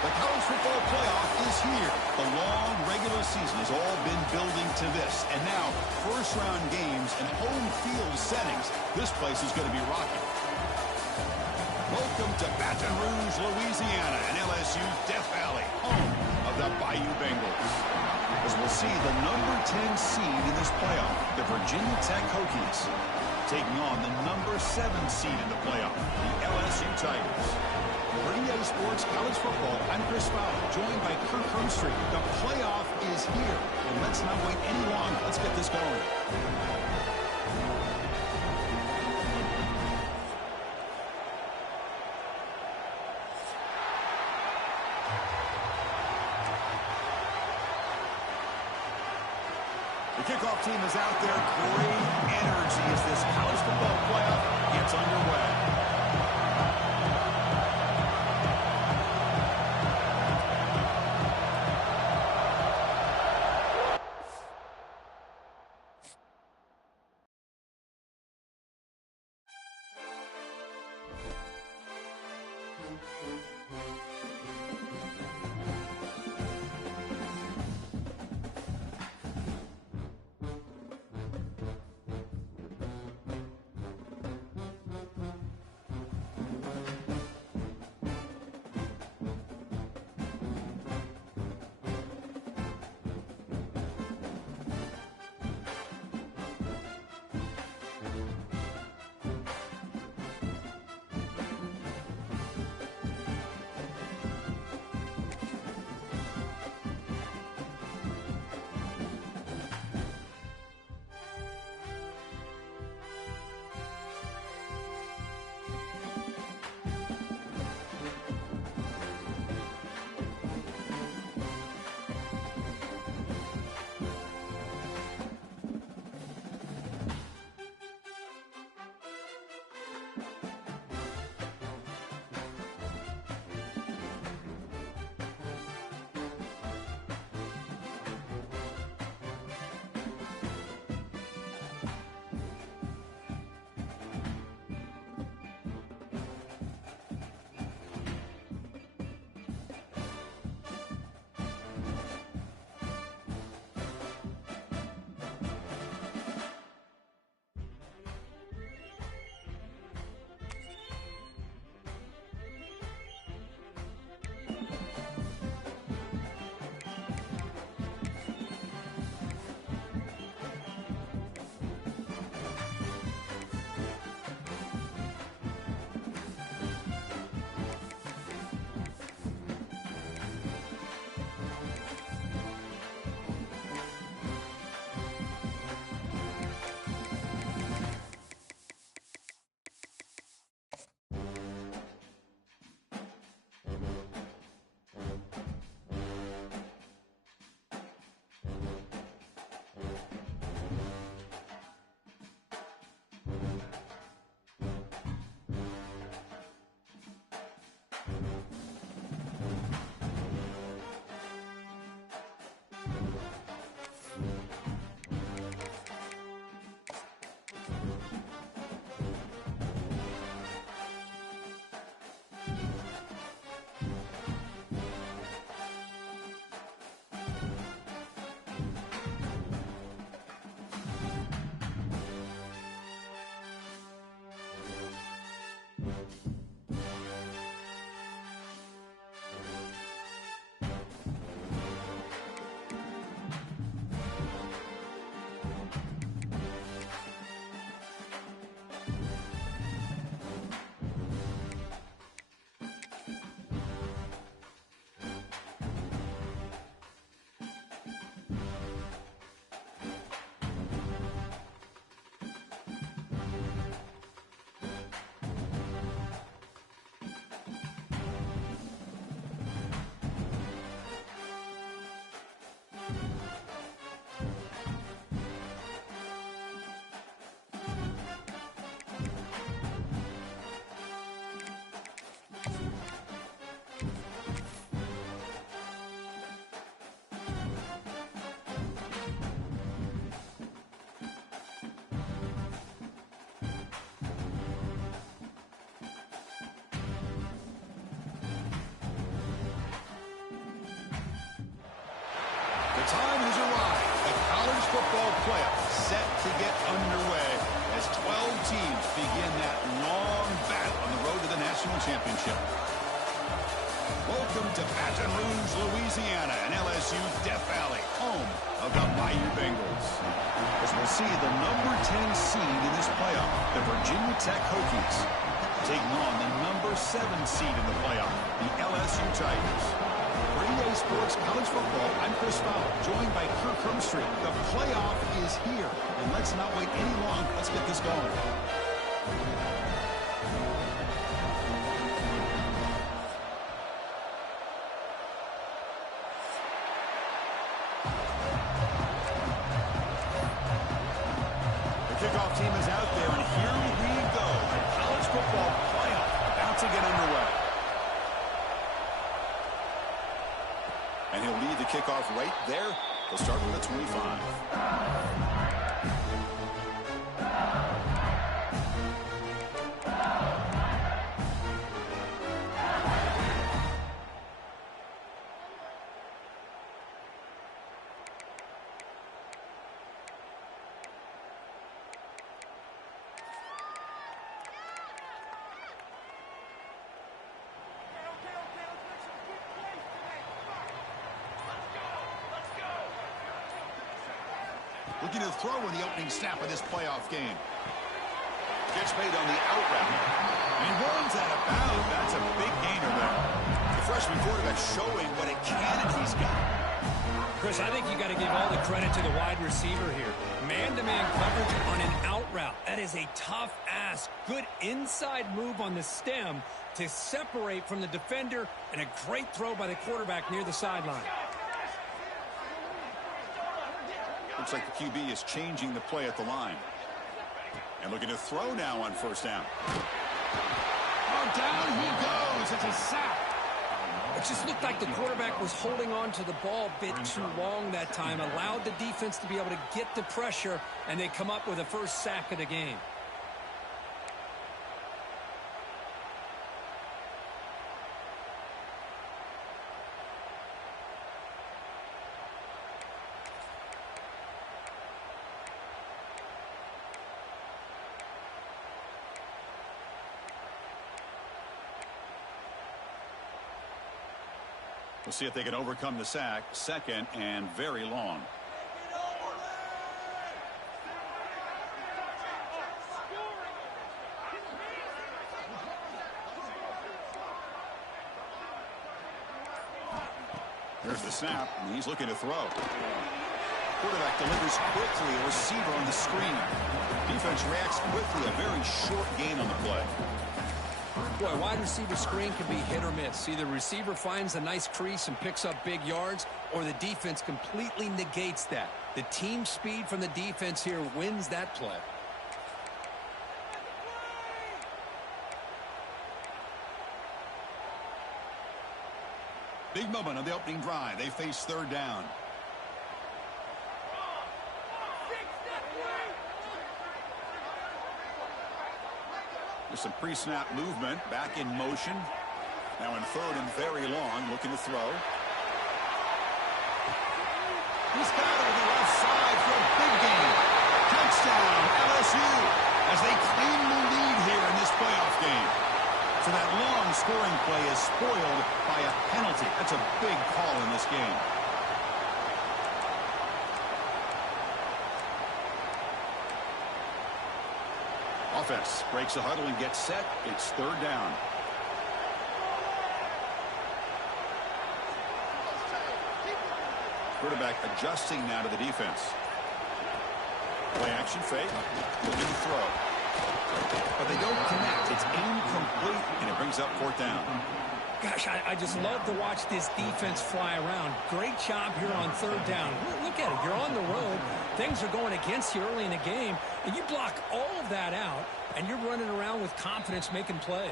The college football playoff is here. The long regular season has all been building to this. And now, first-round games and home field settings. This place is going to be rocking. Welcome to Baton Rouge, Louisiana, and LSU's Death Valley, home of the Bayou Bengals. As we'll see, the number 10 seed in this playoff, the Virginia Tech Hokies, taking on the number 7 seed in the playoff, the LSU Tigers. For EA Sports College Football, I'm Chris Fowler, joined by Kirk Hermstreet. The playoff is here, and let's not wait any longer. Let's get this going. The kickoff team is out there. Great energy as this college football playoff gets underway. The time has arrived. The college football playoff set to get underway as 12 teams begin that long battle on the road to the national championship. Welcome to Baton Rouge, Louisiana, and LSU Death Valley, home of the Bayou Bengals. As we'll see the number 10 seed in this playoff, the Virginia Tech Hokies, taking on the number 7 seed in the playoff, the LSU Tigers. For EA Sports College Football, I'm Chris Fowler, joined by Kirk Hermstreet. The playoff is here, and let's not wait any longer. Let's get this going. Kickoff team is out there, and here we go. The college football playoff about to get underway. And he'll lead the kickoff right there. He'll start from the 25. Looking to throw in the opening snap of this playoff game. Catch made on the out route. And he runs out of bounds. That's a big gainer there. The freshman quarterback showing what a cannon he's got. Chris, I think you got to give all the credit to the wide receiver here. Man-to-man coverage on an out route. That is a tough ask. Good inside move on the stem to separate from the defender, and a great throw by the quarterback near the sideline. Looks like the QB is changing the play at the line. And looking to throw now on first down. Oh, down he goes. It's a sack. It just looked like the quarterback was holding on to the ball a bit too long that time. Allowed the defense to be able to get the pressure, and they come up with a first sack of the game. We'll see if they can overcome the sack. Second and very long. There's the snap, and he's looking to throw. Quarterback delivers quickly, a receiver on the screen. Defense reacts quickly, a very short gain on the play. Boy, wide receiver screen can be hit or miss. Either receiver finds a nice crease and picks up big yards, or the defense completely negates that. The team speed from the defense here wins that play. Big moment on the opening drive. They face third down. There's some pre-snap movement, back in motion. Now in third and very long, looking to throw. He's got it to the left side for a big gain. Touchdown, LSU, as they claim the lead here in this playoff game. So that long scoring play is spoiled by a penalty. That's a big call in this game. Offense breaks the huddle and gets set. It's third down. Quarterback adjusting now to the defense. Play action fake. Looking to throw. But they don't connect. It's incomplete, and it brings up fourth down. Gosh, I just love to watch this defense fly around. Great job here on third down. Look at it. You're on the road. Things are going against you early in the game, and you block all of that out, and you're running around with confidence making plays.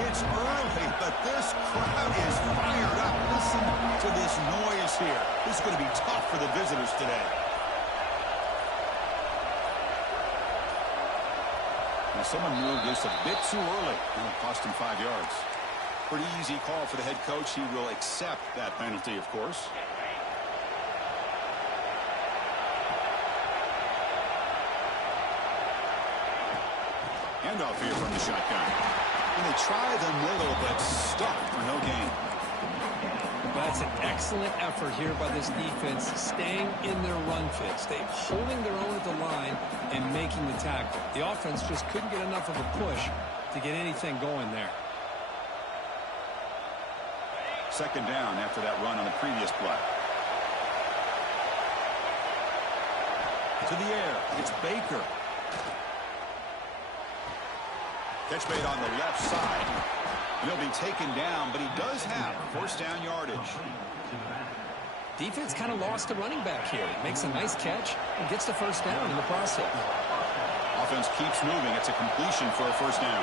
It's early, but this crowd is fired up. Listen to this noise here. This is going to be tough for the visitors today. Now, someone moved this a bit too early. It cost him 5 yards. Pretty easy call for the head coach. He will accept that penalty, of course. Handoff here from the shotgun. And they try the middle, but stuck for no gain. That's an excellent effort here by this defense, staying in their run fit, holding their own at the line and making the tackle. The offense just couldn't get enough of a push to get anything going there. Second down after that run on the previous play. To the air. It's Baker. Catch made on the left side. He'll be taken down, but he does have first down yardage. Defense kind of lost a running back here. Makes a nice catch and gets the first down in the process. Offense keeps moving. It's a completion for a first down.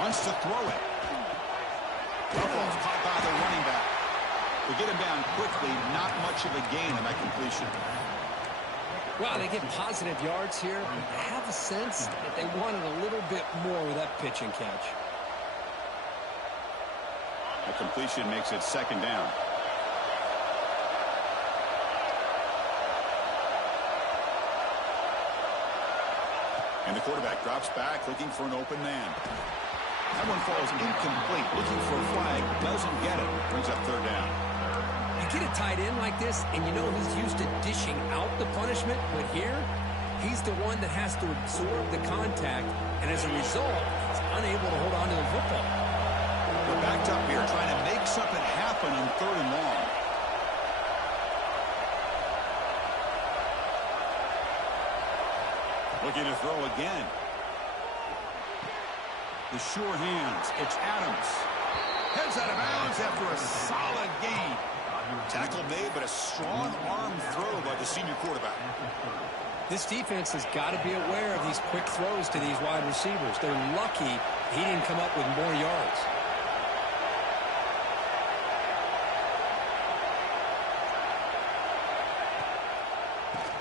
Wants to throw it. Ball's caught by the running back. They get him down quickly. Not much of a gain on that completion. Well, they get positive yards here. I have a sense that they wanted a little bit more with that pitch and catch. The completion makes it second down. And the quarterback drops back, looking for an open man. That one falls incomplete, looking for a flag, doesn't get it, brings up third down. You get a tight end like this, and you know he's used to dishing out the punishment, but here, he's the one that has to absorb the contact, and as a result, he's unable to hold on to the football. They're backed up here, trying to make something happen on third and long. Looking to throw again. The sure hands. It's Adams. Heads out of bounds after a solid gain. Tackle made, but a strong arm throw by the senior quarterback. This defense has got to be aware of these quick throws to these wide receivers. They're lucky he didn't come up with more yards.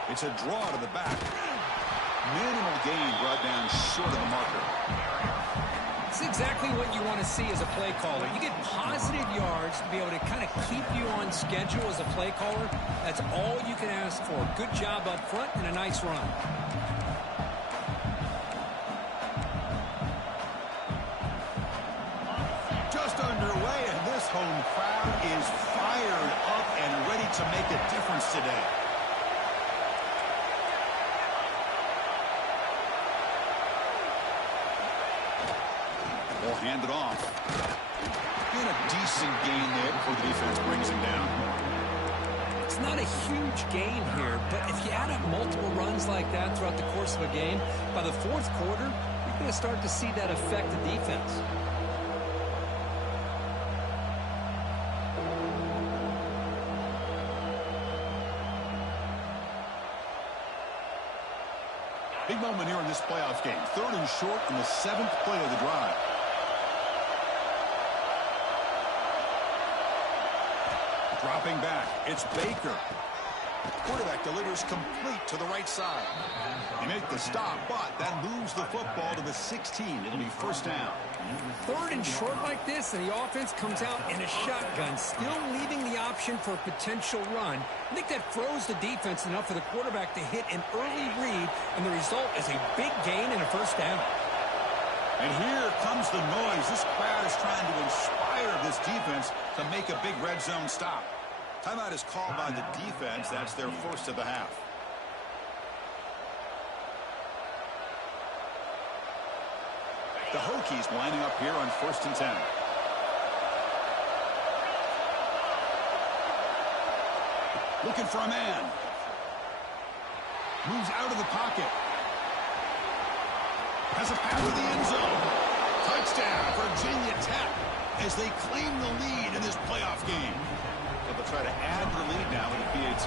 It's a draw to the back. Minimal gain brought down short of the marker. It's exactly what you want to see as a play caller. You get positive yards to be able to kind of keep you on schedule as a play caller. That's all you can ask for. Good job up front and a nice run. Just underway, and this home crowd is fired up and ready to make a difference today. Ball handed off. And a decent gain there before the defense brings him down. It's not a huge gain here, but if you add up multiple runs like that throughout the course of a game, by the fourth quarter, you're going to start to see that affect the defense. Big moment here in this playoff game. Third and short on the 7th play of the drive. Dropping back, it's Baker. Quarterback delivers complete to the right side. They make the stop, but that moves the football to the 16. It'll be first down. Third and short like this, and the offense comes out in a shotgun, still leaving the option for a potential run. I think that froze the defense enough for the quarterback to hit an early read, and the result is a big gain and a first down. And here comes the noise. This crowd is trying to inspire this defense to make a big red zone stop. Timeout is called by the defense. That's their first of the half. The Hokies lining up here on 1st and 10. Looking for a man. Moves out of the pocket. Has a pass to the end zone. Touchdown, Virginia Tech, as they claim the lead in this playoff game. So they'll try to add to the lead now with a PAT.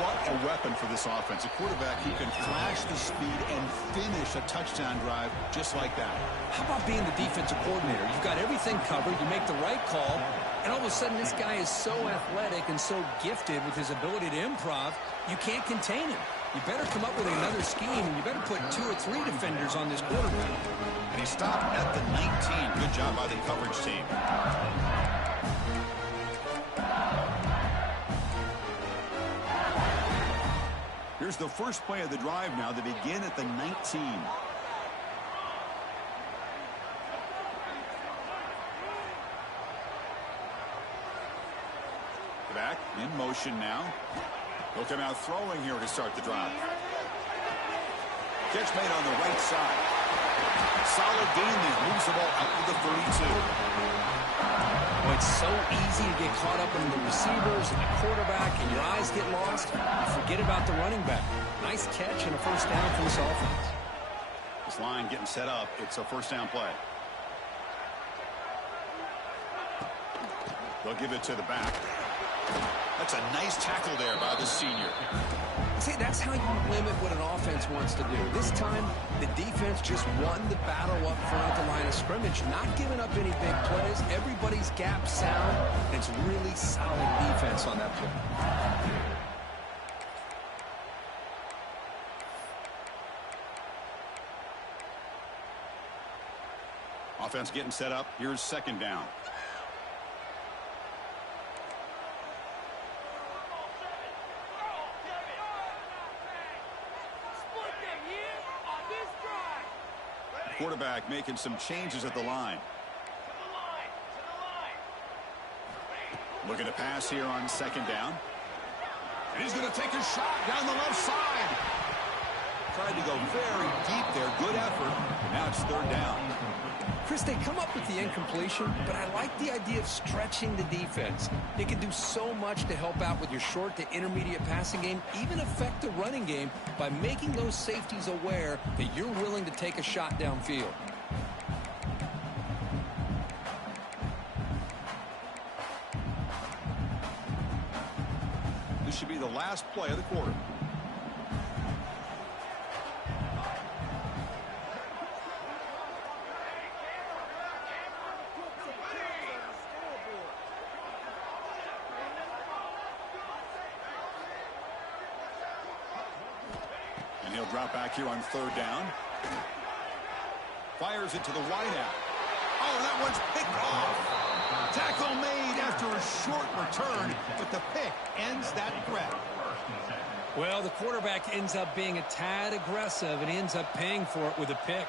What a weapon for this offense. A quarterback who can flash the speed and finish a touchdown drive just like that. How about being the defensive coordinator? You've got everything covered. You make the right call. And all of a sudden, this guy is so athletic and so gifted with his ability to improv, you can't contain him. You better come up with another scheme, and you better put 2 or 3 defenders on this quarterback. And he stopped at the 19. Good job by the coverage team. Here's the first play of the drive now to begin at the 19. Back in motion now. He'll come out throwing here to start the drive. Catch made on the right side. Solid gain there. Moves the ball out to the 32. Well, it's so easy to get caught up in the receivers and the quarterback, and your eyes get lost. You forget about the running back. Nice catch and a first down for this offense. This line getting set up. It's a first down play. They'll give it to the back. That's a nice tackle there by the senior. See, that's how you limit what an offense wants to do. This time, the defense just won the battle up front at the line of scrimmage, not giving up any big plays. Everybody's gap sound. It's really solid defense on that play. Offense getting set up. Here's second down. Quarterback making some changes at the line. Looking to pass here on second down. And he's going to take a shot down the left side. Tried to go very deep there. Good effort. Now it's third down. Chris, they come up with the incompletion, but I like the idea of stretching the defense. It can do so much to help out with your short to intermediate passing game, even affect the running game by making those safeties aware that you're willing to take a shot downfield. This should be the last play of the quarter. He'll drop back here on third down. Fires it to the wideout. Oh, that one's picked off. Tackle made after a short return, but the pick ends that threat. Well, the quarterback ends up being a tad aggressive and ends up paying for it with a pick.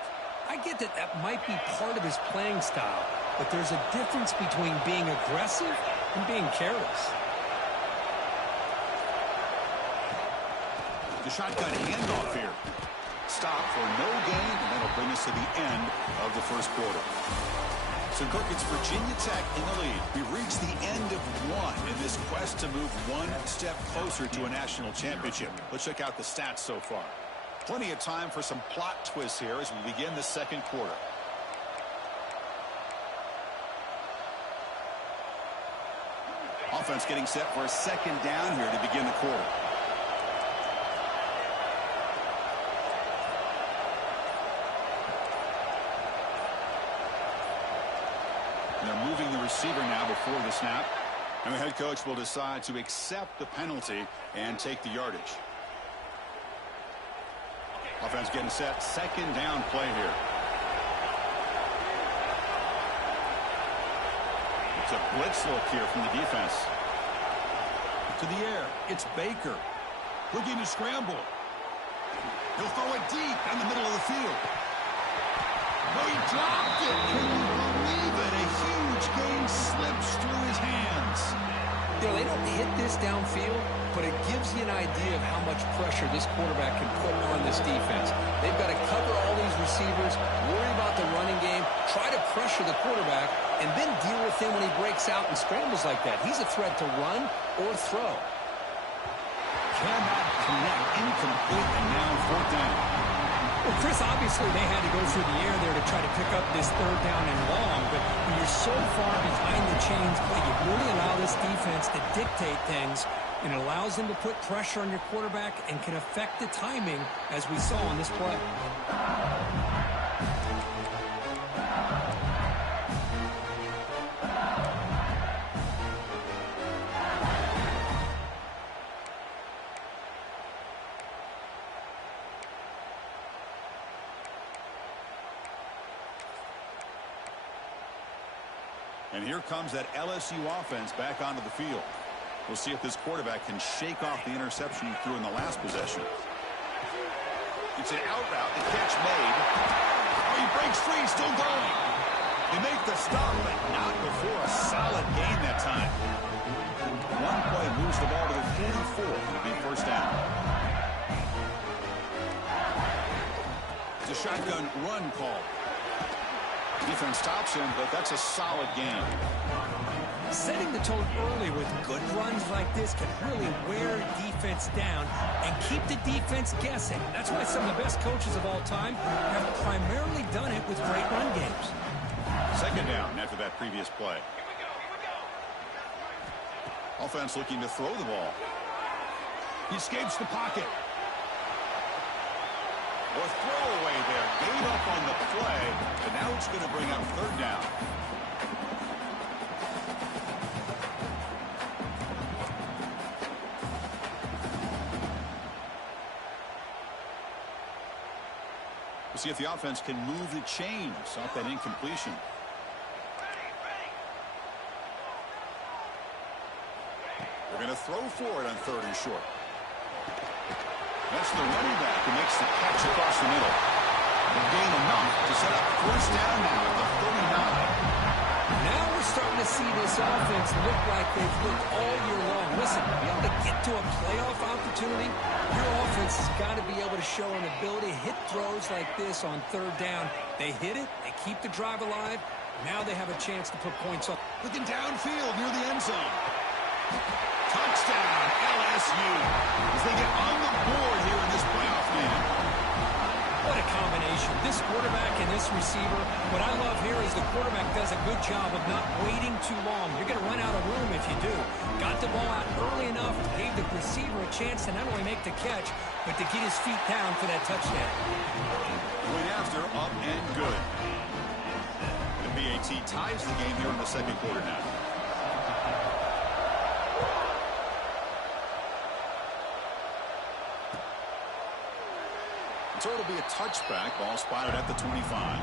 I get that that might be part of his playing style, but there's a difference between being aggressive and being careless. The shotgun handoff here. Stop for no gain, and that'll bring us to the end of the first quarter. So, Kirk, it's Virginia Tech in the lead. We've reached the end of one in this quest to move one step closer to a national championship. Let's check out the stats so far. Plenty of time for some plot twists here as we begin the second quarter. Offense getting set for a second down here to begin the quarter. They're moving the receiver now before the snap. And the head coach will decide to accept the penalty and take the yardage. Offense getting set. Second down play here. It's a blitz look here from the defense. To the air. It's Baker. Looking to scramble. He'll throw it deep down the middle of the field. Oh, he dropped it. Can you believe it? A huge gain slips through his hands. You know, they don't hit this downfield, but it gives you an idea of how much pressure this quarterback can put on this defense. They've got to cover all these receivers, worry about the running game, try to pressure the quarterback, and then deal with him when he breaks out and scrambles like that. He's a threat to run or throw. Cannot connect. Incomplete, and now fourth down. Well, Chris, obviously they had to go through the air there to try to pick up this third down and long, but when you're so far behind the chains, you really allow this defense to dictate things, and it allows them to put pressure on your quarterback and can affect the timing, as we saw on this play. And here comes that LSU offense back onto the field. We'll see if this quarterback can shake off the interception he threw in the last possession. It's an out route. The catch made. Oh, he breaks free. Still going. They make the stop, but not before a solid gain that time. One play moves the ball to the 44. It'll be first down. It's a shotgun run call. Defense stops him, but that's a solid game. Setting the tone early with good runs like this can really wear defense down and keep the defense guessing. That's why some of the best coaches of all time have primarily done it with great run games. Second down after that previous play. Offense looking to throw the ball. He escapes the pocket. Or throwaway there. Gave up on the play, but now it's going to bring up third down. We'll see if the offense can move the chains off that incompletion. They're going to throw for it on third and short. That's the running back who makes the catch across the middle. They'll gain enough to set up first down now at the 39. Now we're starting to see this offense look like they've looked all year long. Listen, to be able to get to a playoff opportunity, your offense has got to be able to show an ability to hit throws like this on third down. They hit it, they keep the drive alive. Now they have a chance to put points up. Looking downfield near the end zone. Touchdown, LSU, as they get on the board here in this playoff game. What a combination. This quarterback and this receiver. What I love here is the quarterback does a good job of not waiting too long. You're going to run out of room if you do. Got the ball out early enough, gave the receiver a chance to not only make the catch, but to get his feet down for that touchdown. Going after, up and good. The BAT ties the game here in the second quarter now. So it'll be a touchback. Ball spotted at the 25.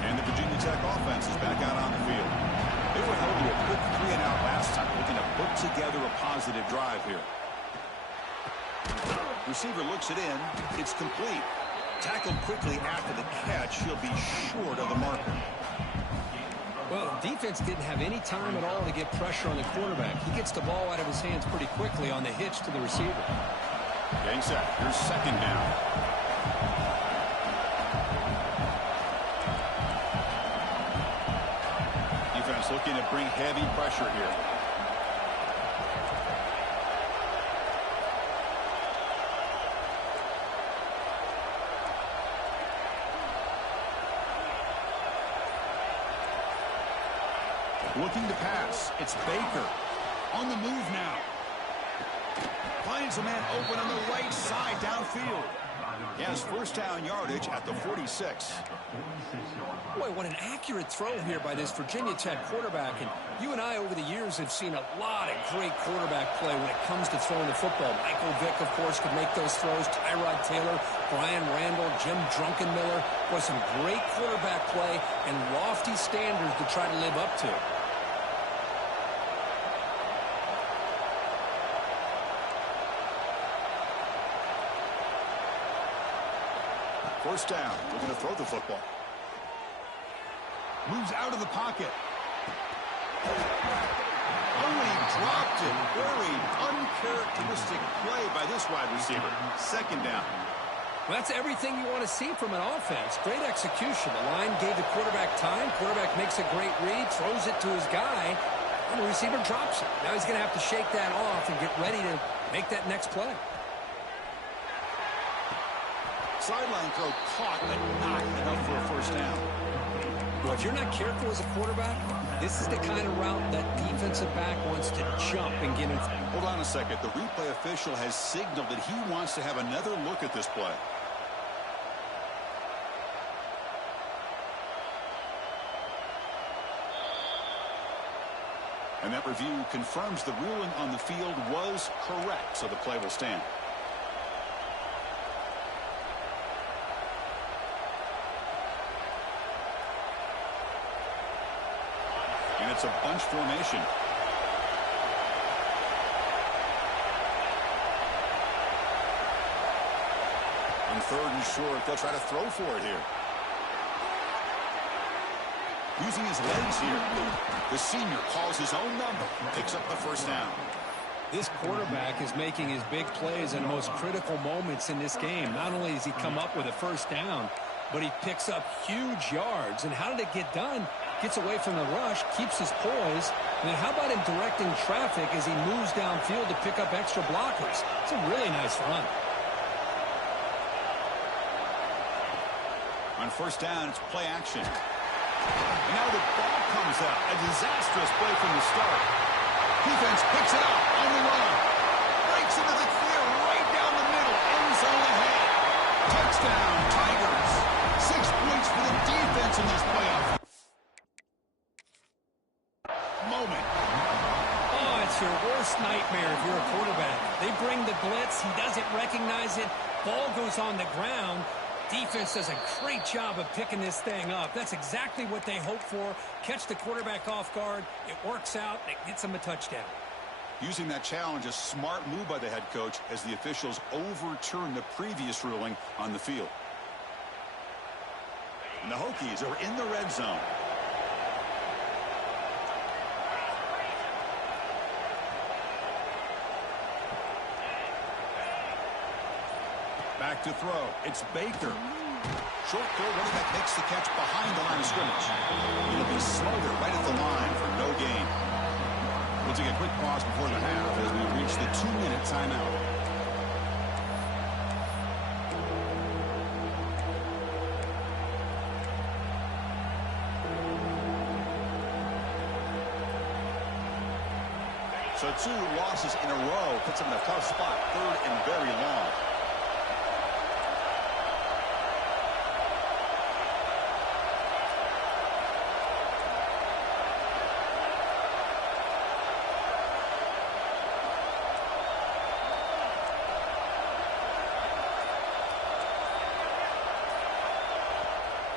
And the Virginia Tech offense is back out on the field. They were held to a quick 3-and-out last time, looking to put together a positive drive here. Receiver looks it in. It's complete. Tackled quickly after the catch. He'll be short of the marker. Well, defense didn't have any time at all to get pressure on the quarterback. He gets the ball out of his hands pretty quickly on the hitch to the receiver. Getting set. Here's second down. Defense looking to bring heavy pressure here. Looking to pass. It's Baker. On the move now. Finds a man open on the right side downfield. He has first down yardage at the 46. Boy, what an accurate throw here by this Virginia Tech quarterback. And you and I over the years have seen a lot of great quarterback play when it comes to throwing the football. Michael Vick, of course, could make those throws. Tyrod Taylor, Brian Randall, Jim Drunkenmiller. Boy, some great quarterback play and lofty standards to try to live up to. First down. Looking to throw the football. Moves out of the pocket. Oh, he dropped it. Very uncharacteristic play by this wide receiver. Second down. Well, that's everything you want to see from an offense. Great execution. The line gave the quarterback time. Quarterback makes a great read, throws it to his guy, and the receiver drops it. Now he's going to have to shake that off and get ready to make that next play. Sideline throw caught, but not enough for a first down. Well, if you're not careful as a quarterback, this is the kind of route that defensive back wants to jump and get in. Hold on a second. The replay official has signaled that he wants to have another look at this play. And that review confirms the ruling on the field was correct, so the play will stand. And it's a bunch formation. On 3rd and short, they'll try to throw for it here. Using his legs here. The senior calls his own number, picks up the first down. This quarterback is making his big plays in the most critical moments in this game. Not only does he come up with a first down, but he picks up huge yards. And how did it get done? Gets away from the rush, keeps his poise. And then how about him directing traffic as he moves downfield to pick up extra blockers? It's a really nice run. On first down, it's play action. And now the ball comes out. A disastrous play from the start. Defense picks it up on the run. Breaks into the clear right down the middle. End zone ahead. Touchdown, Tigers. 6 points for the defense in this playoff. Moment. Oh, it's your worst nightmare if you're a quarterback. They bring the blitz. He doesn't recognize it. Ball goes on the ground. Defense does a great job of picking this thing up. That's exactly what they hope for. Catch the quarterback off guard. It works out. It gets them a touchdown. Using that challenge, a smart move by the head coach as the officials overturn the previous ruling on the field. And the Hokies are in the red zone. Back to throw. It's Baker. Short throw, running back makes the catch behind the line of scrimmage. It'll be Slaughter right at the line for no gain. We'll take a quick pause before the half as we reach the 2-minute timeout. So 2 losses in a row puts them in a tough spot, 3rd and very long.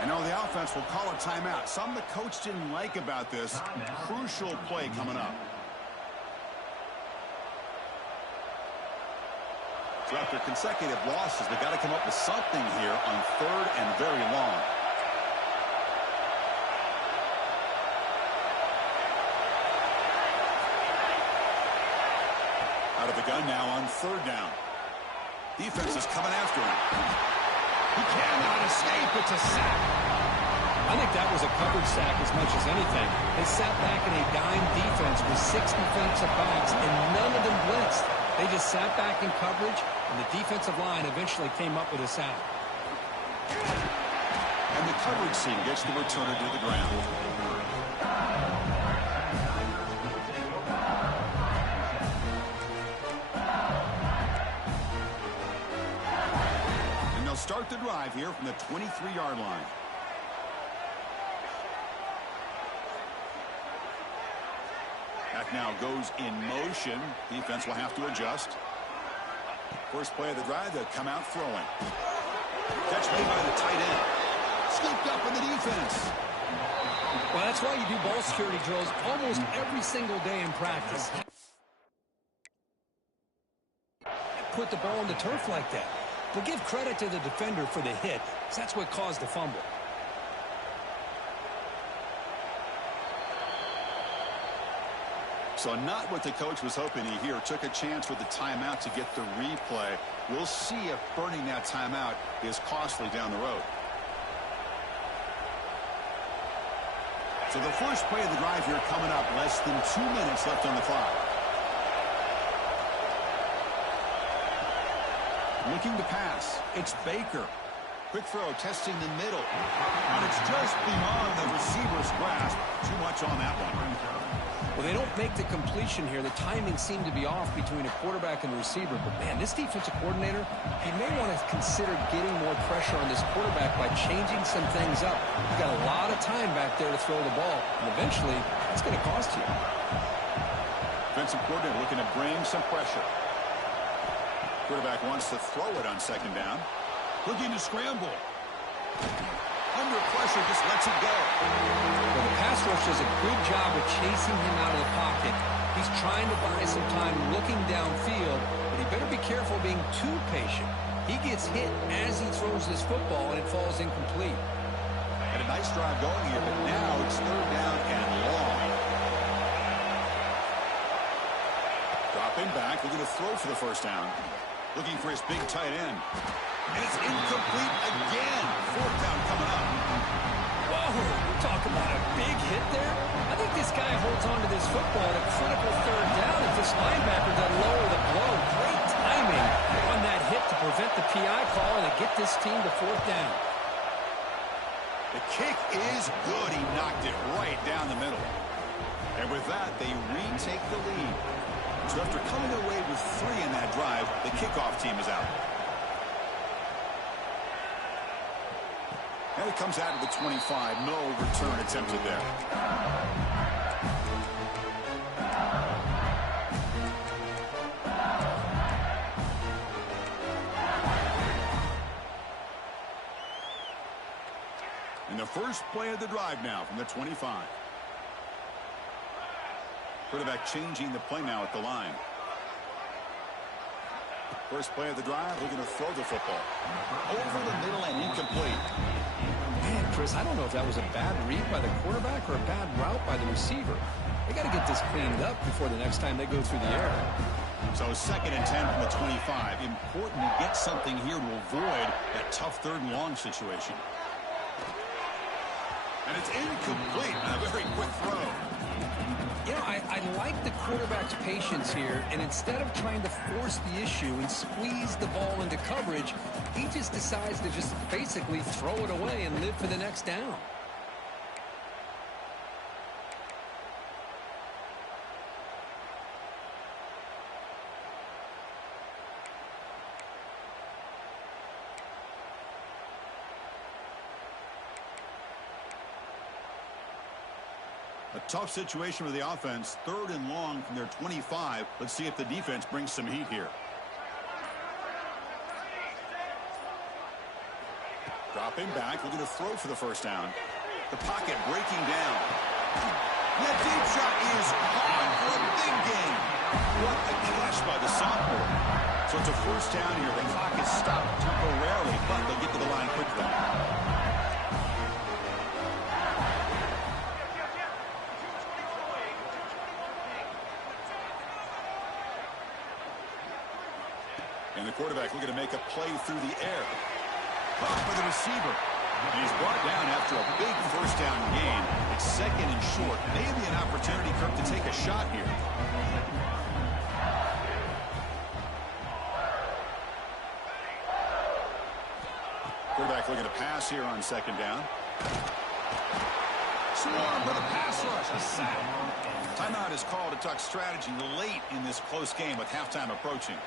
I know the offense will call a timeout. Something the coach didn't like about this. Crucial play coming up. So after consecutive losses, they've got to come up with something here on 3rd and very long. Out of the gun now on 3rd down. Defense is coming after him. He cannot escape. It's a sack. I think that was a coverage sack as much as anything. They sat back in a dime defense with 6 defensive backs, and none of them blitzed. They just sat back in coverage, and the defensive line eventually came up with a sack. And the coverage team gets the returner to the ground. And they'll start the drive here from the 23-yard line. Back now goes in motion. Defense will have to adjust. First play of the drive, they'll come out throwing. Catch made by the tight end. Scooped up in the defense. Well, that's why you do ball security drills almost every single day in practice. Put the ball on the turf like that. But give credit to the defender for the hit, because that's what caused the fumble. So not what the coach was hoping to hear. Took a chance with the timeout to get the replay. We'll see if burning that timeout is costly down the road. So the first play of the drive here coming up. Less than 2 minutes left on the clock. Looking to pass. It's Baker. Quick throw, testing the middle. And it's just beyond the receiver's grasp. Too much on that one. Well, they don't make the completion here. The timing seemed to be off between a quarterback and a receiver. But, man, this defensive coordinator, he may want to consider getting more pressure on this quarterback by changing some things up. You've got a lot of time back there to throw the ball. And eventually, it's going to cost you. Defensive coordinator looking to bring some pressure. Quarterback wants to throw it on second down. Looking to scramble. Under pressure, just lets it go. Well, the pass rush does a good job of chasing him out of the pocket. He's trying to buy some time looking downfield, but he better be careful being too patient. He gets hit as he throws this football, and it falls incomplete. Had a nice drive going here, but now it's third down and long. Dropping back, looking to throw for the first down. Looking for his big tight end. And it's incomplete again. Fourth down coming up. Whoa, we're talking about a big hit there. I think this guy holds on to this football at a critical third down if this linebacker doesn't lower the blow. Great timing on that hit to prevent the PI call and to get this team to fourth down. The kick is good. He knocked it right down the middle. And with that, they retake the lead. So after coming away with 3 in that drive, the kickoff team is out. And it comes out of the 25. No return attempted there. And the first play of the drive now from the 25. Quarterback changing the play now at the line. First play of the drive, looking to throw the football. Over the middle and incomplete. Man, Chris, I don't know if that was a bad read by the quarterback or a bad route by the receiver. They got to get this cleaned up before the next time they go through the air. So second and 10 from the 25. Important to get something here to avoid that tough third and long situation. And it's incomplete on a very quick throw. You know, I like the quarterback's patience here, and instead of trying to force the issue and squeeze the ball into coverage, he just decides to just basically throw it away and live for the next down. A tough situation for the offense. Third and long from their 25. Let's see if the defense brings some heat here. Dropping back, looking to throw for the first down. The pocket breaking down. That deep shot is hard for a big gain. What a catch by the sophomore. So it's a first down here. The clock is stopped temporarily, but they'll get to the line quickly. And the quarterback looking to make a play through the air. Caught by the receiver. And he's brought down after a big first down gain. It's second and short. Maybe an opportunity, Kirk, to take a shot here. Quarterback looking to pass here on second down. Swarm with a pass rush. A sack. Timeout is called to talk strategy late in this close game with halftime approaching.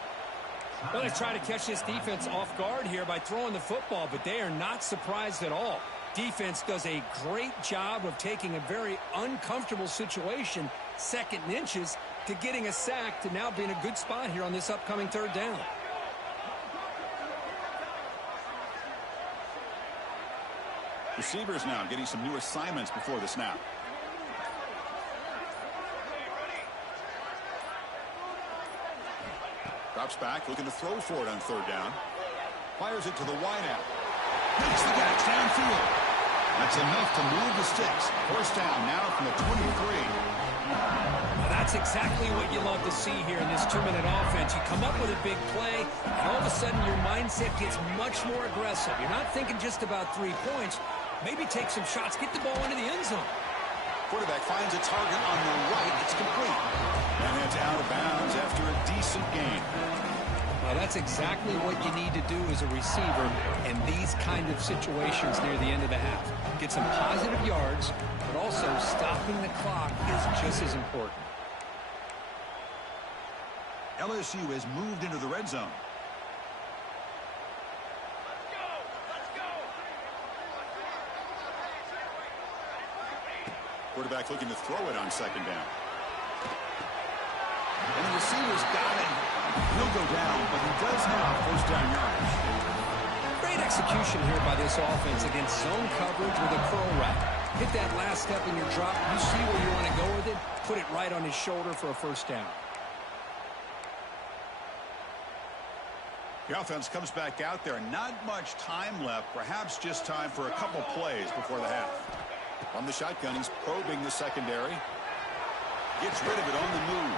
Well, they try to catch this defense off guard here by throwing the football, but they are not surprised at all. Defense does a great job of taking a very uncomfortable situation, second and inches, to getting a sack to now being a good spot here on this upcoming third down. Receivers now getting some new assignments before the snap. Drops back, looking to throw for it on third down. Fires it to the wideout. Makes the catch downfield. That's enough to move the sticks. First down now from the 23. Well, that's exactly what you love to see here in this two-minute offense. You come up with a big play, and all of a sudden your mindset gets much more aggressive. You're not thinking just about 3 points. Maybe take some shots, get the ball into the end zone. Quarterback finds a target on the right. It's complete. And it's out of bounds after a decent gain. Well, Well, that's exactly what you need to do as a receiver in these kind of situations near the end of the half. Get some positive yards, but also stopping the clock is just as important. LSU has moved into the red zone. Quarterback looking to throw it on second down. And the receiver's got it. He'll go down, but he does have first down yardage. Great execution here by this offense against zone coverage with a curl route. Hit that last step in your drop. You see where you want to go with it. Put it right on his shoulder for a first down. The offense comes back out there. Not much time left. Perhaps just time for a couple plays before the half. On the shotgun, he's probing the secondary. Gets rid of it on the move.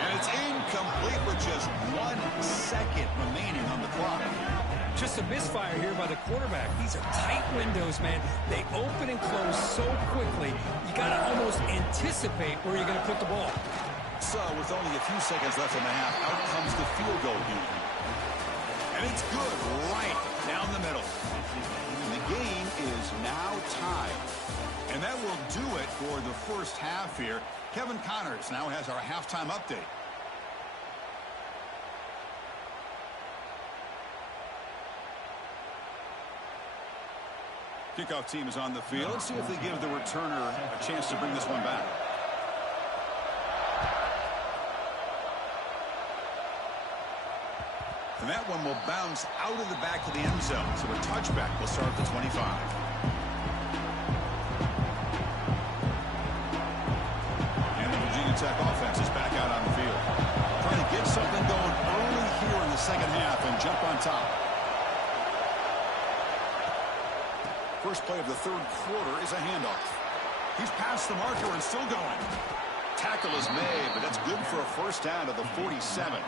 And it's incomplete with just 1 second remaining on the clock. Just a misfire here by the quarterback. These are tight windows, man. They open and close so quickly. You got to almost anticipate where you're going to put the ball. So with only a few seconds left in the half, out comes the field goal unit. And it's good right down the middle. And the game is now tied. And that will do it for the first half here. Kevin Connors now has our halftime update. Kickoff team is on the field. Let's see if they give the returner a chance to bring this one back. And that one will bounce out of the back of the end zone. So a touchback will start at the 25. Tech offense is back out on the field. Trying to get something going early here in the second half and jump on top. First play of the third quarter is a handoff. He's past the marker and still going. Tackle is made, but that's good for a first down to the 47.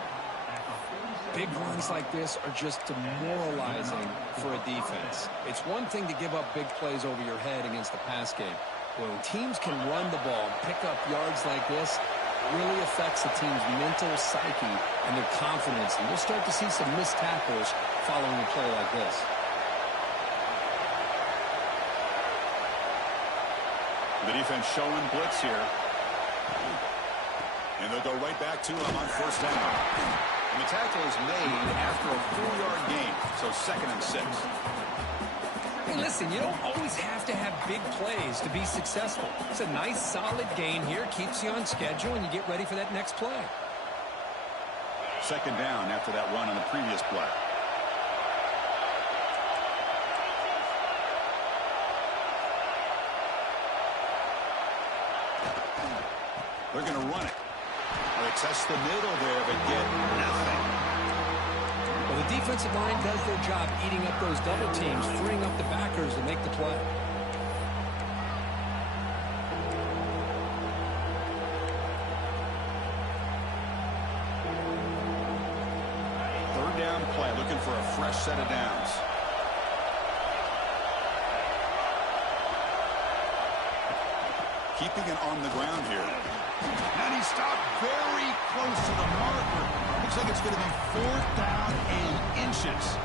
Big runs like this are just demoralizing for a defense. It's one thing to give up big plays over your head against the pass game. When teams can run the ball and pick up yards like this, it really affects the team's mental psyche and their confidence. And we'll start to see some missed tackles following a play like this. The defense showing blitz here. And they'll go right back to him on first down. And the tackle is made after a 4-yard gain, so 2nd and 6. Hey, listen, you don't always have to have big plays to be successful. It's a nice, solid gain here. Keeps you on schedule, and you get ready for that next play. 2nd down after that run on the previous play. They're going to run it. They test the middle there, but get nothing. Well, the defensive line does their job eating up those double teams, freeing up the backers to make the play. Third down play, looking for a fresh set of downs. Keeping it on the ground here. And he stopped very close to the marker. Looks like it's going to be 4th down and inches.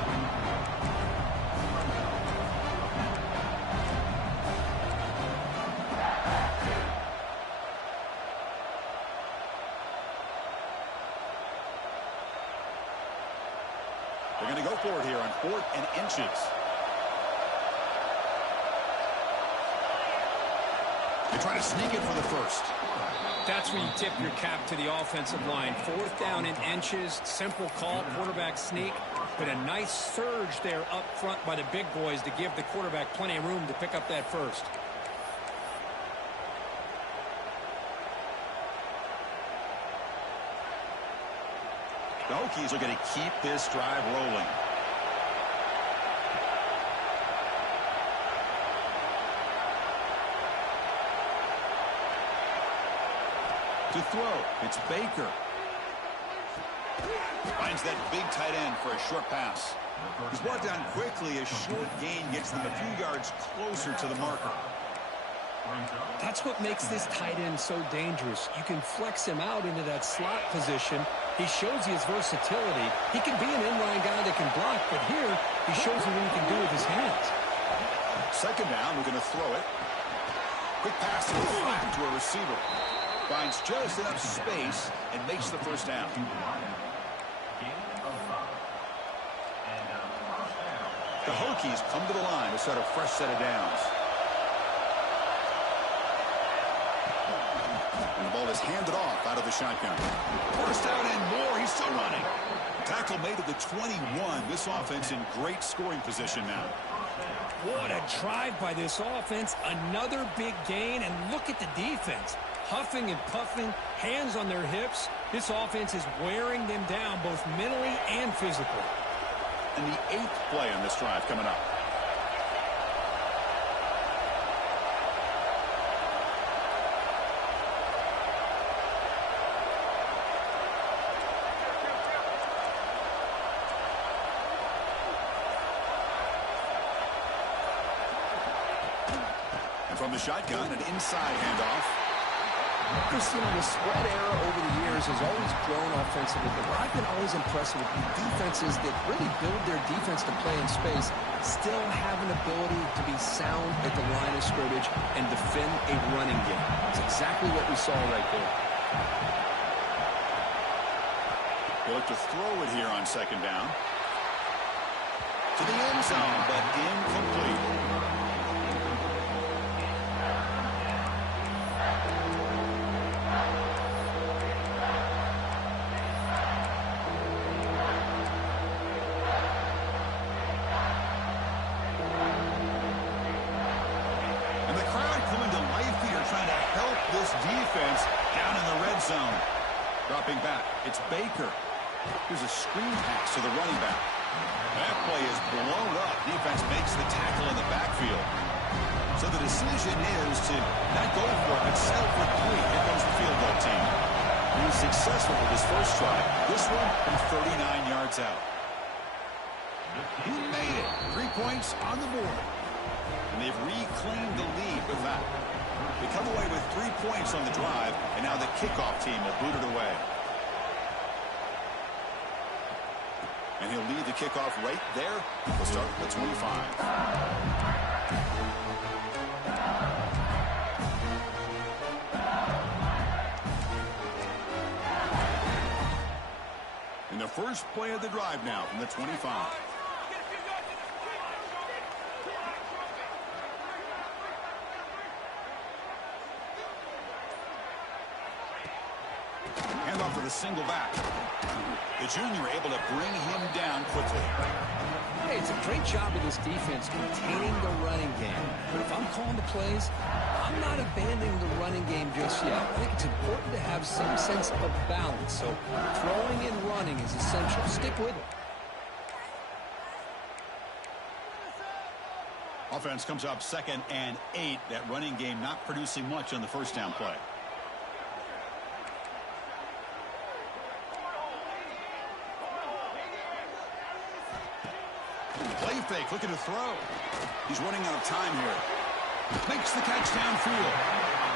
They're going to go for it here on 4th and inches. They try to sneak it for the first. That's where you tip your cap to the offensive line. 4th down in inches, simple call, quarterback sneak, but a nice surge there up front by the big boys to give the quarterback plenty of room to pick up that first. The Hokies are going to keep this drive rolling. To throw, it's Baker. Finds that big tight end for a short pass. He's brought down quickly. A short gain gets them a few yards closer to the marker. That's what makes this tight end so dangerous. You can flex him out into that slot position. He shows you his versatility. He can be an inline guy that can block, but here he shows you what he can do with his hands. Second down, we're going to throw it. Quick pass to the flat to a receiver. Finds just enough space and makes the first down. The Hokies come to the line to start a fresh set of downs. And the ball is handed off out of the shotgun. First down and more. He's still running. Tackle made at the 21. This offense in great scoring position now. What a drive by this offense. Another big gain, and look at the defense. Huffing and puffing, hands on their hips. This offense is wearing them down both mentally and physically. And the 8th play on this drive coming up. And from the shotgun, an inside handoff. Chris, the spread era over the years has always grown offensively, but I've been always impressed with defenses that really build their defense to play in space, still have an ability to be sound at the line of scrimmage and defend a running game. It's exactly what we saw right there. They look to throw it here on second down. To the end zone, but incomplete. Defense down in the red zone. Dropping back. It's Baker. Here's a screen pass to the running back. That play is blown up. Defense makes the tackle in the backfield. So the decision is to not go for it, but settle for 3. Here comes the field goal team. He was successful with his first try. This one from 39 yards out. He made it. 3 points on the board. And they've reclaimed the lead with that. They come away with 3 points on the drive, and now the kickoff team will boot it away. And he'll lead the kickoff right there. We'll start at the 25. In the first play of the drive now from the 25. Handoff to the single back. The junior able to bring him down quickly. Hey, it's a great job of this defense containing the running game. But if I'm calling the plays, I'm not abandoning the running game just yet. I think it's important to have some sense of balance. So throwing and running is essential. Stick with it. Offense comes up 2nd and 8. That running game not producing much on the first down play. Play fake, looking to throw. He's running out of time here. Makes the catch downfield.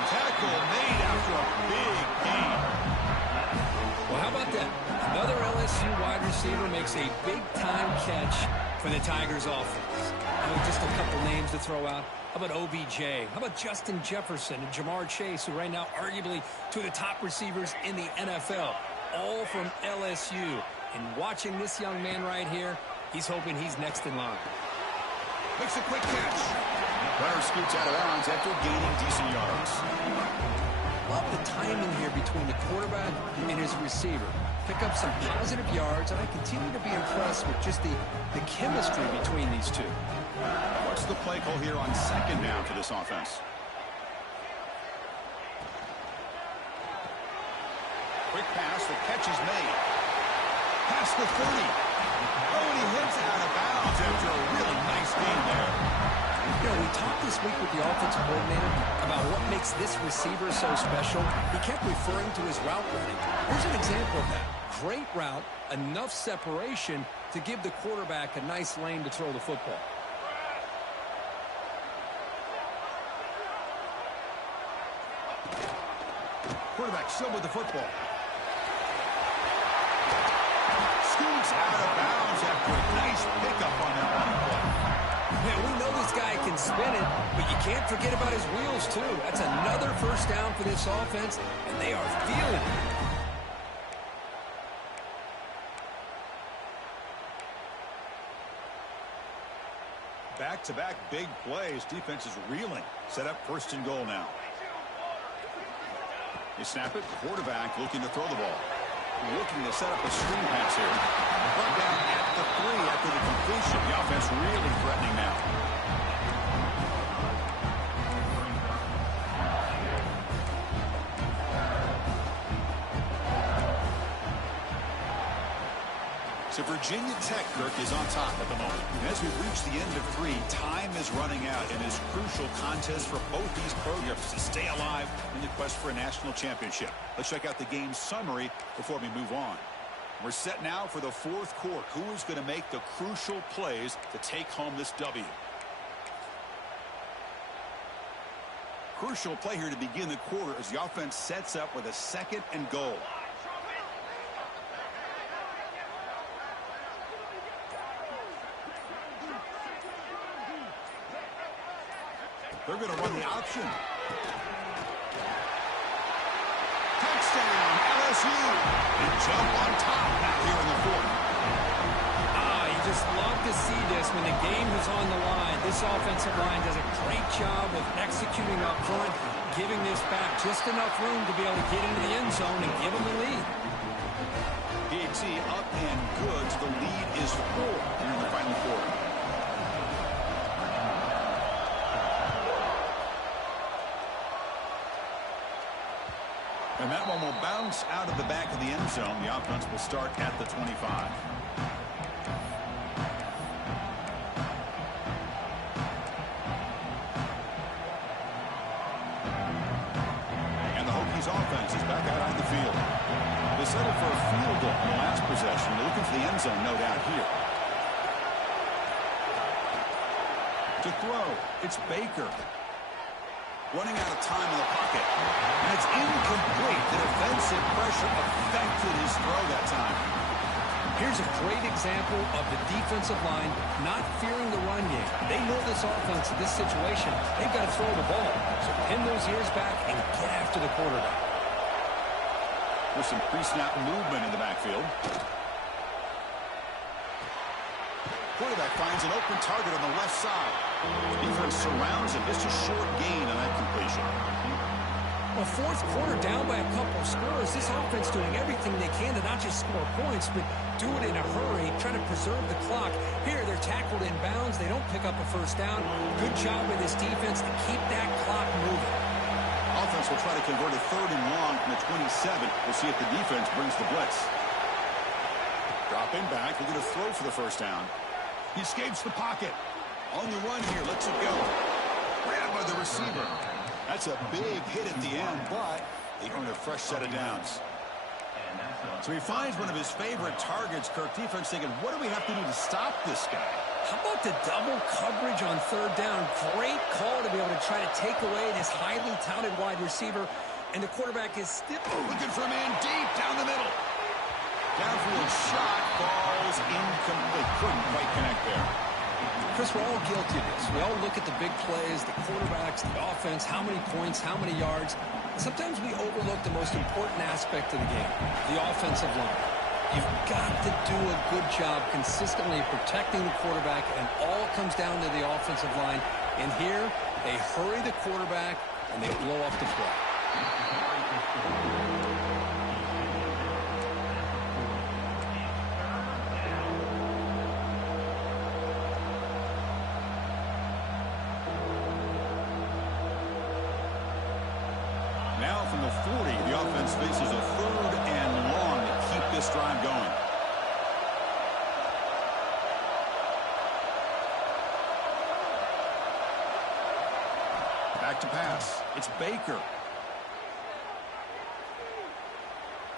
Tackle made after a big gain. Well, how about that? Another LSU wide receiver makes a big-time catch for the Tigers offense. Just a couple names to throw out. How about OBJ? How about Justin Jefferson and Jamar Chase, who right now arguably two of the top receivers in the NFL, all from LSU. And watching this young man right here, he's hoping he's next in line. Makes a quick catch. Runner scoots out of bounds after gaining decent yards. Love the timing here between the quarterback and his receiver. Pick up some positive yards, and I continue to be impressed with just the chemistry between these two. What's the play call here on second down for this offense? Quick pass, the catch is made. Past the 30. Oh, and he hits out of bounds after a really nice game there. You know, we talked this week with the offensive coordinator about what makes this receiver so special. He kept referring to his route running. Here's an example of that. Great route, enough separation to give the quarterback a nice lane to throw the football. Quarterback still with the football. Scoots out of bounds after a nice pickup on that run play. Man, we know this guy can spin it, but you can't forget about his wheels, too. That's another first down for this offense, and they are feeling it. Back-to-back big plays. Defense is reeling. Set up first and goal now. They snap it. Quarterback looking to throw the ball. Looking to set up a screen pass here. Brought down at the 3 after the completion. The offense really threatening now. So Virginia Tech, Kirk, is on top at the moment. And as we reach the end of 3, time is running out in this crucial contest for both these programs to stay alive in the quest for a national championship. Let's check out the game summary before we move on. We're set now for the fourth quarter. Who is going to make the crucial plays to take home this W? Crucial play here to begin the quarter as the offense sets up with a 2nd and goal. They're going to run the option. Touchdown, LSU. And jump on top now here in the 4th. You just love to see this when the game is on the line. This offensive line does a great job of executing up front, giving this back just enough room to be able to get into the end zone and give them the lead. PAT up and good. The lead is 4 here in the final quarter. And that one will bounce out of the back of the end zone. The offense will start at the 25. And the Hokies offense is back out on the field. They settled for a field goal in the last possession. They're looking for the end zone, no doubt, here. To throw, it's Baker. Running out of time in the pocket. And it's incomplete. The defensive pressure affected his throw that time. Here's a great example of the defensive line not fearing the run game. They know this offense in this situation. They've got to throw the ball. So pin those ears back and get after the quarterback. There's some pre-snap movement in the backfield. Quarterback finds an open target on the left side. Defense surrounds him. Just a short gain on that completion. Well, fourth quarter down by a couple of scores. This offense doing everything they can to not just score points, but do it in a hurry, trying to preserve the clock. Here, they're tackled in bounds. They don't pick up a first down. Good job by this defense to keep that clock moving. Offense will try to convert a 3rd and long from the 27. We'll see if the defense brings the blitz. Dropping back. They're going to throw for the first down. He escapes the pocket. On the run here, lets it go. Grabbed by the receiver. That's a big hit at the end, but they earn a fresh set of downs. So he finds one of his favorite targets. Kirk, defense thinking, what do we have to do to stop this guy? How about the double coverage on 3rd down? Great call to be able to try to take away this highly touted wide receiver. And the quarterback is still looking for a man deep down the middle. Downfield shot falls incomplete. Couldn't quite connect there. Chris, we're all guilty of this. We all look at the big plays, the quarterbacks, the offense, how many points, how many yards. Sometimes we overlook the most important aspect of the game, the offensive line. You've got to do a good job consistently protecting the quarterback, and all comes down to the offensive line. And here, they hurry the quarterback, and they blow up the play. Now from the 40, the offense faces a 3rd and long to keep this drive going. Back to pass. It's Baker.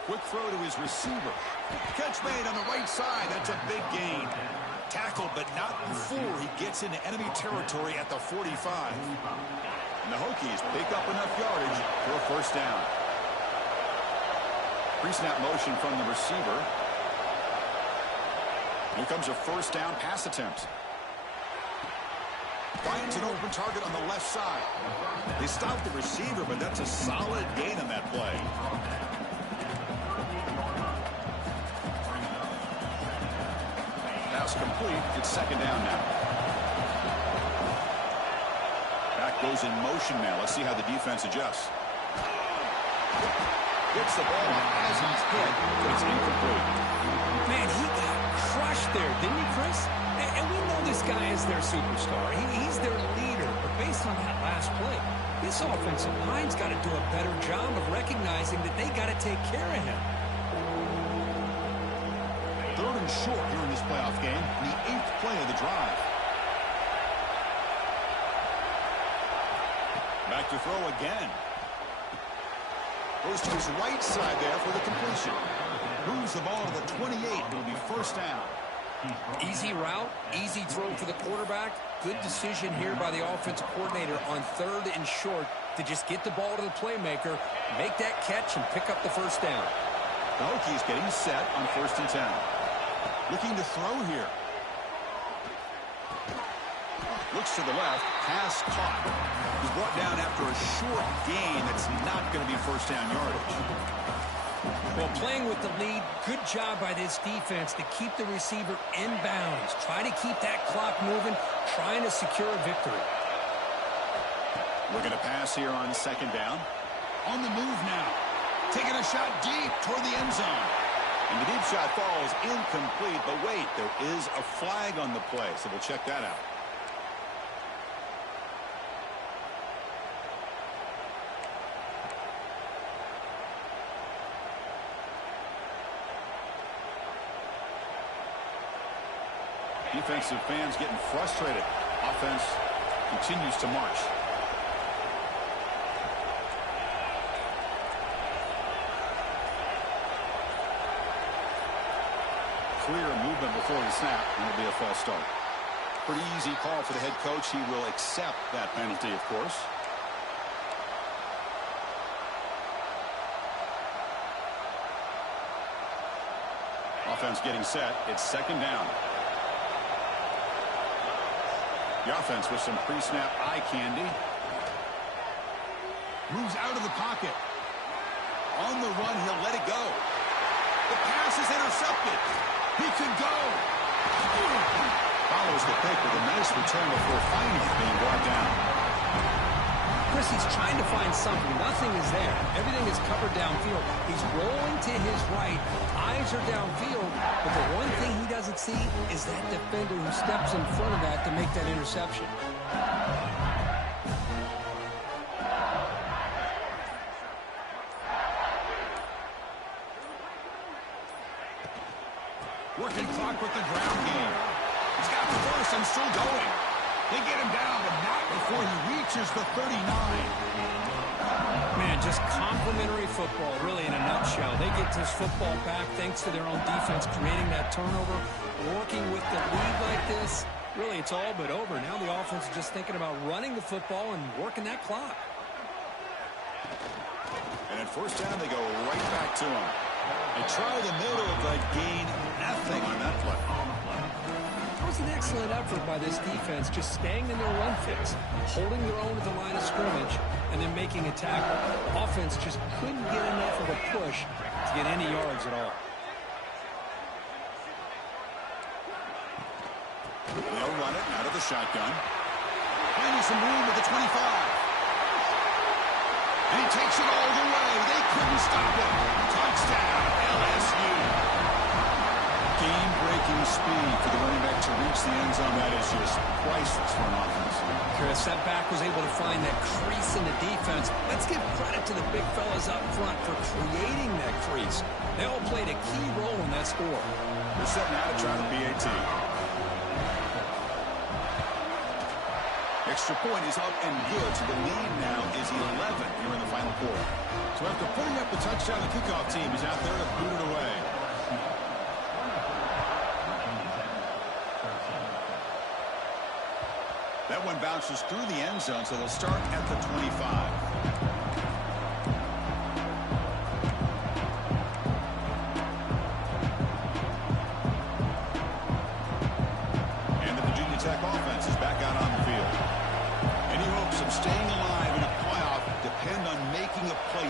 Quick throw to his receiver. Catch made on the right side. That's a big gain. Tackled, but not before he gets into enemy territory at the 45. And the Hokies pick up enough yardage for a first down. Pre-snap motion from the receiver. Here comes a first down pass attempt. Finds an open target on the left side. They stopped the receiver, but that's a solid gain on that play. Pass complete. It's second down now. Back goes in motion now. Let's see how the defense adjusts. Gets the ball as he's hit, but it's incomplete. Man, he got crushed there, didn't he, Chris? And we know this guy is their superstar. He's their leader. But based on that last play, this offensive line's got to do a better job of recognizing that they got to take care of him. Third and short here in this playoff game, the 8th play of the drive. Back to throw again. Goes to his right side there for the completion. Moves the ball to the 28. It'll be first down. Easy route, easy throw for the quarterback. Good decision here by the offensive coordinator on third and short to just get the ball to the playmaker, make that catch, and pick up the first down. The Hokies getting set on first and 10. Looking to throw here. Looks to the left. Pass caught. He's brought down after a short gain that's not going to be first down yardage. Well, playing with the lead, good job by this defense to keep the receiver in bounds. Try to keep that clock moving, trying to secure a victory. We're going to pass here on second down. On the move now. Taking a shot deep toward the end zone. And the deep shot falls incomplete. But wait, there is a flag on the play, so we'll check that out. Defensive fans getting frustrated. Offense continues to march. Clear movement before the snap, and it'll be a false start. Pretty easy call for the head coach. He will accept that penalty, of course. Offense getting set. It's second down. The offense with some pre-snap eye candy. Moves out of the pocket. On the run, he'll let it go. The pass is intercepted. He could go. Follows the pick with a nice return before finally being brought down. Chris, he's trying to find something. Nothing is there. Everything is covered downfield. He's rolling to his right. Eyes are downfield. But the one thing he doesn't see is that defender who steps in front of that to make that interception. Working clock with the ground game. He's got the first and still going. They get him down, but not before he reaches the 39. Man, just complimentary football, really, in a nutshell. They get this football back thanks to their own defense, creating that turnover, working with the lead like this. Really, it's all but over. Now the offense is just thinking about running the football and working that clock. And at first down, they go right back to him. They try the middle, but gain nothing on that play. That was an excellent effort by this defense, just staying in their run fits, holding their own at the line of scrimmage, and then making a tackle. Offense just couldn't get enough of a push to get any yards at all. They'll run it out of the shotgun. Finding some room at the 25. And he takes it all the way. They couldn't stop it. Touchdown, LSU. Game-breaking speed for the running back to reach the end zone. That is just priceless for an offense. Chris, that back was able to find that crease in the defense. Let's give credit to the big fellas up front for creating that crease. They all played a key role in that score. They're setting out to try the PAT. Extra point is up and good, so the lead now is 11 here in the final quarter. So after putting up the touchdown, the kickoff team is out there to boot it away. That one bounces through the end zone, so they'll start at the 25.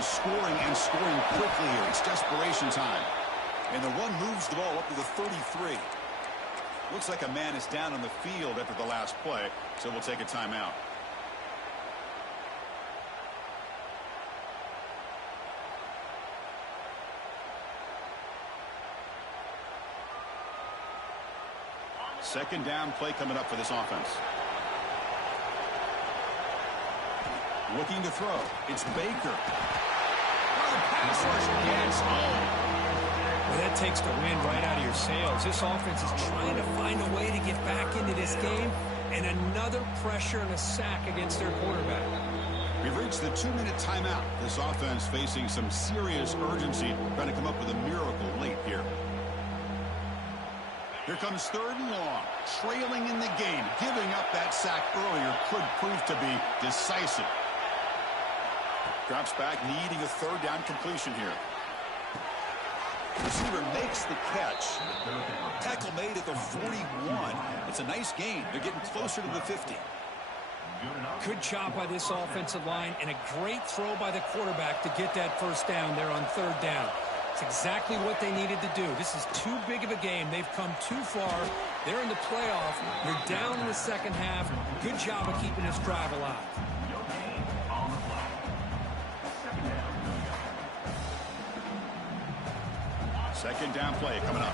be scoring and scoring quickly here. It's desperation time. And the run moves the ball up to the 33. Looks like a man is down on the field after the last play, so we'll take a timeout. Second down play coming up for this offense. Looking to throw. It's Baker. Oh, the pass rush gets home. Well, that takes the wind right out of your sails. This offense is trying to find a way to get back into this game, and another pressure and a sack against their quarterback. We've reached the 2-minute timeout. This offense facing some serious urgency, trying to come up with a miracle late here. Here comes 3rd and long. Trailing in the game. Giving up that sack earlier could prove to be decisive. Drops back, needing a 3rd down completion here. Receiver makes the catch. Tackle made at the 41. It's a nice gain. They're getting closer to the 50. Good job by this offensive line, and a great throw by the quarterback to get that 1st down there on 3rd down. It's exactly what they needed to do. This is too big of a game. They've come too far. They're in the playoff. They're down in the second half. Good job of keeping this drive alive. Second down play coming up.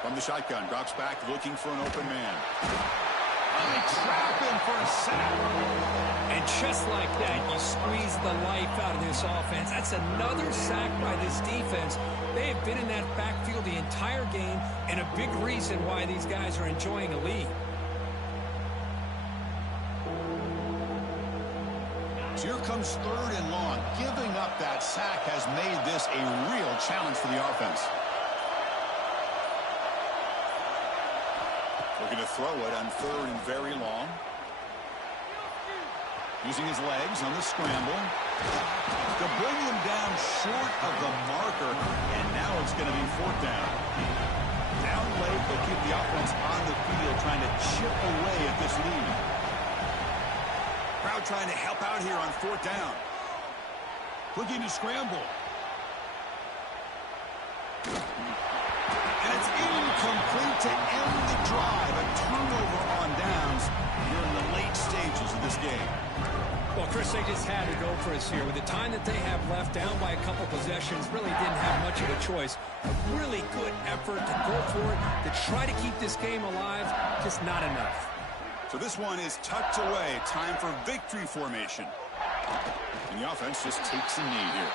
From the shotgun, drops back, looking for an open man. Oh, they trap him for a sack. And just like that, you squeeze the life out of this offense. That's another sack by this defense. They have been in that backfield the entire game, and a big reason why these guys are enjoying a lead. So here comes 3rd and long. Giving up that sack has made this a real challenge for the offense. Looking to throw it on 3rd and very long. Using his legs on the scramble. To bring him down short of the marker, and now it's going to be 4th down. Down late, they'll keep the offense on the field, trying to chip away at this lead. Crowd trying to help out here on 4th down. Looking to scramble. And it's incomplete to end the drive. A turnover on downs here in the late stages of this game. Well, Chris, they just had to go for us here. With the time that they have left, down by a couple possessions, really didn't have much of a choice. A really good effort to go for it, to try to keep this game alive, just not enough. So this one is tucked away. Time for victory formation. And the offense just takes a knee here.